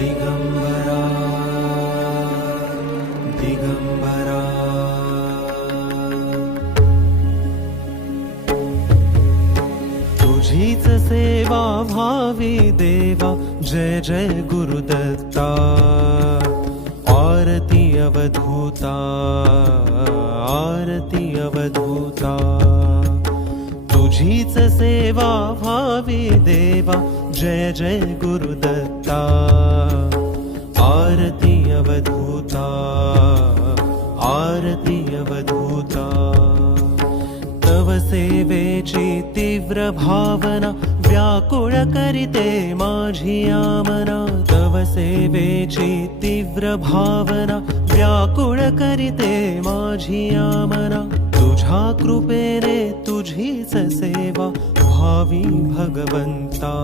दिगंबरा दिगंबरा तुझीच सेवा भावी देवा जय जय गुरुदत्ता आरती अवधूता आरती अवधूता तुझीच सेवा भावी देवा जय जय गुरुदत्ता आरती अवधूता आरती अवधूता तव सेवेची तीव्र भावना व्याकुळ करिते माझी आमना तव सेवेची तीव्र भावना व्याकुळ करिते माझी आमना तुझ्या कृपेने तुझीच सेवा भावी भगवंता